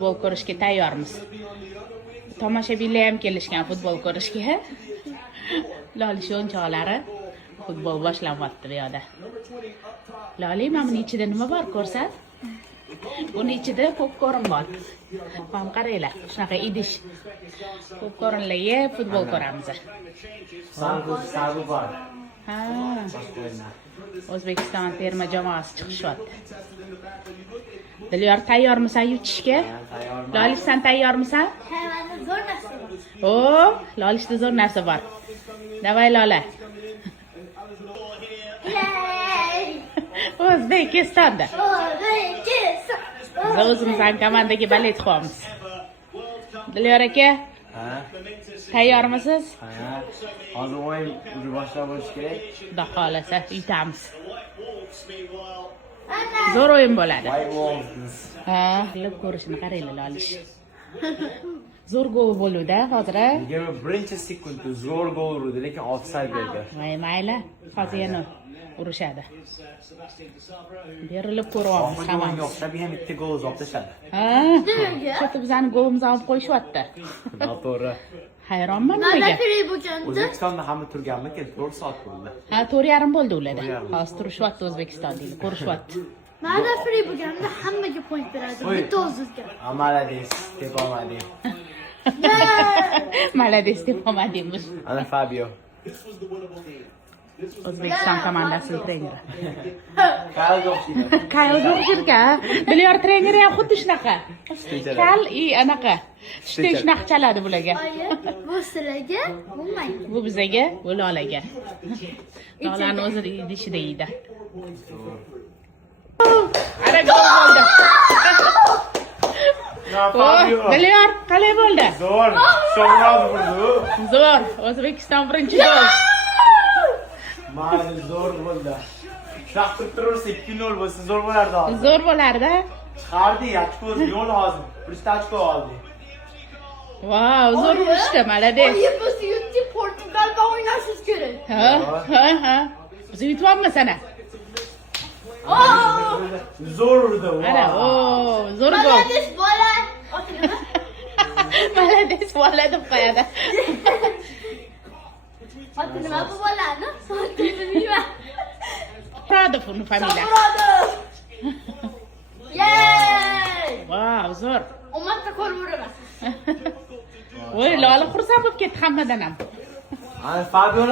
Futbol ko'rishga tayyormiz. Tomoshabinlar ham kelishgan futbol ko'rishga. Loli o'yinchoqlari futbol boshlanyapti bu yerda. Loli, mana buning ichida nima bor ko'rsat? Buning ichida popkorn bor. Ham qaranglar, shunaqa idish. Popkornlar yeb futbol ko'ramiz. Sarg'u bor. Ha. O'zbekiston terma jamoasi chiqishyapti. Dilyor, tayyormisan yutishga? Tayyorman. Lolish, sen tayyormisan? Ha, mana zo'r narsa bor. O, Lolishda zo'r narsa bor. Davay Lola. Yey! O'zbekistonda. O'zbekiston. Biz o'zimizning komandaga balet qo'yamiz. Dilyor aka, Ha? tayyormisiz? Ha. Hozir o'yin boshlab bo'lish kerak. Xudo xolasa yutamiz. Zo'r o'yin bo'ladi. White Wolves. Ha, qilib ko'rishini qaranglar Lolish. Zo'r gol bo'ldi hozir. Nega birinchi sekundda zo'r gol urdi, lekin ofsayd berdi. Voy mayli, hozir yana urushadi. Berilib ko'ryapmiz Oxirgi hamma. o'yinga o'xshab ham bitta gol uzib tashladi. Ha, shu bizani golimizni olib qo'yishyapti. Noto'g'ri. Hayronman Mana nimaga? piri bo'lganda O'zbekistonda hamma turganmikin 4 soat bo'ldi. Ha, 4:30 bo'ldi ularda. 4:30. Hozir turishyapti O'zbekiston deydi, ko'rishyapti. mana piri bo'lganda hammaga point beradi. Oy. Bitta o'zizga. Amalades, tepolmadim. Malades deb olmadingiz. Ana Fabio. O'zbekiston komandasining treneri. Kal o'xshaydi. Kayl Zo'rgirga. Dilyor treneri ham xuddi shunaqa. Shteycher. Kal i anaqa. Shtey shunaqa chaladi bularga. Oyi, bu sizlarga bo'lmaydi. Bu bizaga, bu Lolaga. Lolani o'zi idishida yeydi. Ana gol bo'ldi. Na Oh, Fabio. Dilyor, qalay bo'ldi? Zo'r. Sho'rab bo'ldi. Zo'r. O'zbekiston birinchi gol. Mayli zo'r bo'ldi. Shunaqa turib turursa 2-0 bo'lsa zo'r bo'lardi hozir. Zo'r bo'lardi. Chiqardi, ochko yo'l hozir. 1 ochko oldi. Vau, zo'r urishdi, malades. Oyi, biz yutdik, Portugalga o'ynashingiz kerak. Ha. Biz yutyapmiz ana. Zo'r urdi. Ana, o, zo'r gol. Malades bola. Otilma. Malades bola deb qo'yadi. Otilma bu bolani. Otilma. Pradov uni familiya. Samuradov. Yey! Vau, zo'r. Omadda ko'r uraman. Voy, Lola xursand bo'lib ketdi hammadan ham. Ana Fabio